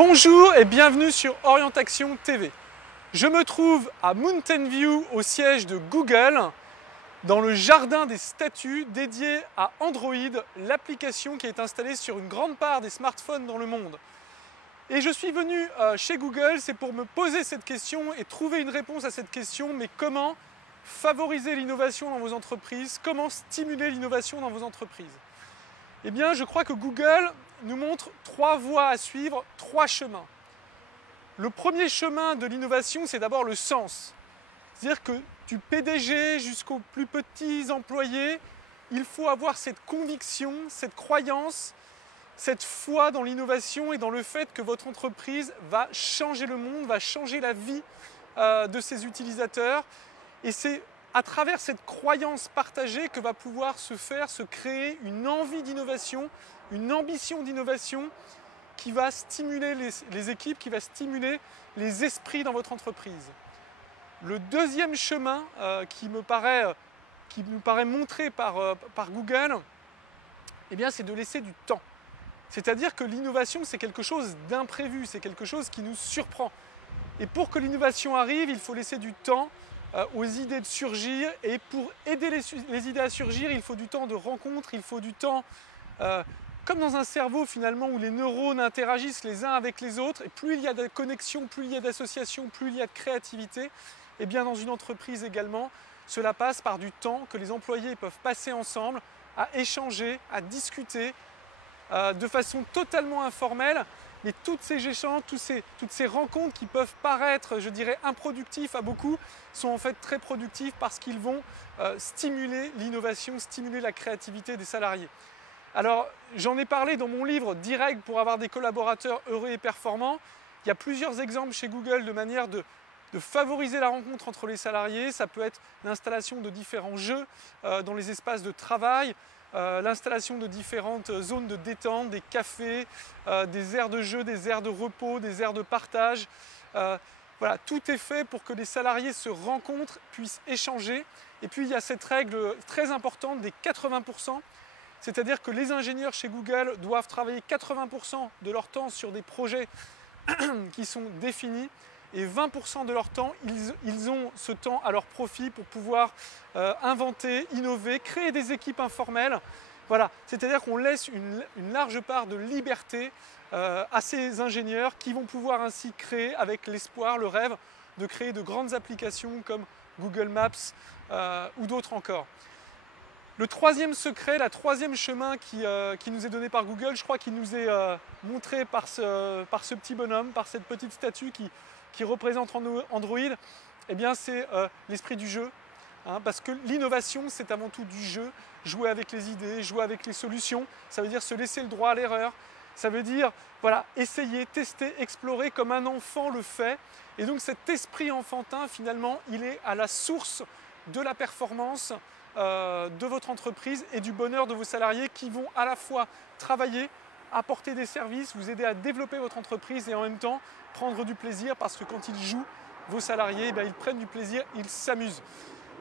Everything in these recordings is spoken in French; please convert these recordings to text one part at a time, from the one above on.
Bonjour et bienvenue sur Orientation TV. Je me trouve à Mountain View au siège de Google, dans le jardin des statues dédié à Android, l'application qui est installée sur une grande part des smartphones dans le monde. Et je suis venu chez Google, c'est pour me poser cette question et trouver une réponse à cette question, mais comment favoriser l'innovation dans vos entreprises, comment stimuler l'innovation dans vos entreprises? Eh bien, je crois que Google nous montre trois voies à suivre, trois chemins. Le premier chemin de l'innovation, c'est d'abord le sens. C'est-à-dire que du PDG jusqu'aux plus petits employés, il faut avoir cette conviction, cette croyance, cette foi dans l'innovation et dans le fait que votre entreprise va changer le monde, va changer la vie de ses utilisateurs. Et c'est à travers cette croyance partagée que va pouvoir se créer une envie d'innovation, une ambition d'innovation qui va stimuler les équipes, qui va stimuler les esprits dans votre entreprise. Le deuxième chemin qui nous paraît montré par Google, eh bien, c'est de laisser du temps. C'est-à-dire que l'innovation, c'est quelque chose d'imprévu, c'est quelque chose qui nous surprend. Et pour que l'innovation arrive, il faut laisser du temps aux idées de surgir, et pour aider les idées à surgir, il faut du temps de rencontre, il faut du temps, comme dans un cerveau finalement où les neurones interagissent les uns avec les autres, et plus il y a de connexions, plus il y a d'associations, plus il y a de créativité, et bien dans une entreprise également, cela passe par du temps que les employés peuvent passer ensemble, à échanger, à discuter, de façon totalement informelle. Mais tous ces échanges, toutes ces rencontres qui peuvent paraître, je dirais, improductifs à beaucoup, sont en fait très productifs parce qu'ils vont stimuler l'innovation, stimuler la créativité des salariés. Alors, j'en ai parlé dans mon livre « 10 règles pour avoir des collaborateurs heureux et performants ». Il y a plusieurs exemples chez Google de manière de favoriser la rencontre entre les salariés. Ça peut être l'installation de différents jeux dans les espaces de travail, l'installation de différentes zones de détente, des cafés, des aires de jeu, des aires de repos, des aires de partage. Voilà, tout est fait pour que les salariés se rencontrent, puissent échanger. Et puis il y a cette règle très importante des 80%, c'est-à-dire que les ingénieurs chez Google doivent travailler 80% de leur temps sur des projets qui sont définis, et 20% de leur temps, ils ont ce temps à leur profit pour pouvoir inventer, innover, créer des équipes informelles. Voilà, c'est-à-dire qu'on laisse une large part de liberté à ces ingénieurs qui vont pouvoir ainsi créer avec l'espoir, le rêve de créer de grandes applications comme Google Maps ou d'autres encore. Le troisième secret, le troisième chemin qui nous est donné par Google, je crois qu'il nous est montré par ce petit bonhomme, par cette petite statue qui représente Android, eh bien c'est l'esprit du jeu. Parce que l'innovation, c'est avant tout du jeu, jouer avec les idées, jouer avec les solutions. Ça veut dire se laisser le droit à l'erreur. Ça veut dire voilà, essayer, tester, explorer comme un enfant le fait. Et donc cet esprit enfantin, finalement, il est à la source de la performance de votre entreprise et du bonheur de vos salariés qui vont à la fois travailler, apporter des services, vous aider à développer votre entreprise et en même temps prendre du plaisir, parce que quand ils jouent, vos salariés, ils prennent du plaisir, ils s'amusent.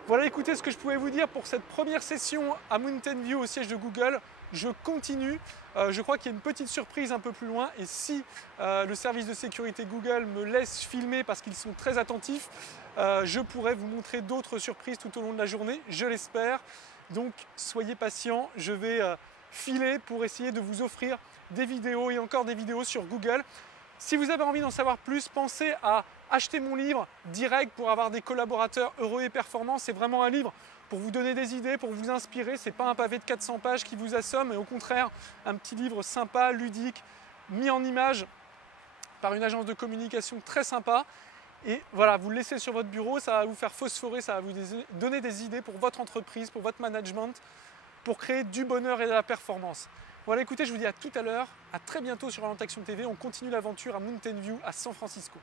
Voilà, écoutez ce que je pouvais vous dire pour cette première session à Mountain View au siège de Google. Je continue, je crois qu'il y a une petite surprise un peu plus loin, et si le service de sécurité Google me laisse filmer parce qu'ils sont très attentifs, je pourrais vous montrer d'autres surprises tout au long de la journée, je l'espère. Donc soyez patients, je vais filer pour essayer de vous offrir des vidéos et encore des vidéos sur Google. Si vous avez envie d'en savoir plus, pensez à acheter mon livre « 10 règles pour avoir des collaborateurs heureux et performants ». C'est vraiment un livre pour vous donner des idées, pour vous inspirer. Ce n'est pas un pavé de 400 pages qui vous assomme, mais au contraire, un petit livre sympa, ludique, mis en image par une agence de communication très sympa. Et voilà, vous le laissez sur votre bureau, ça va vous faire phosphorer, ça va vous donner des idées pour votre entreprise, pour votre management, pour créer du bonheur et de la performance. Voilà, écoutez, je vous dis à tout à l'heure, à très bientôt sur Orientation TV. On continue l'aventure à Mountain View, à San Francisco.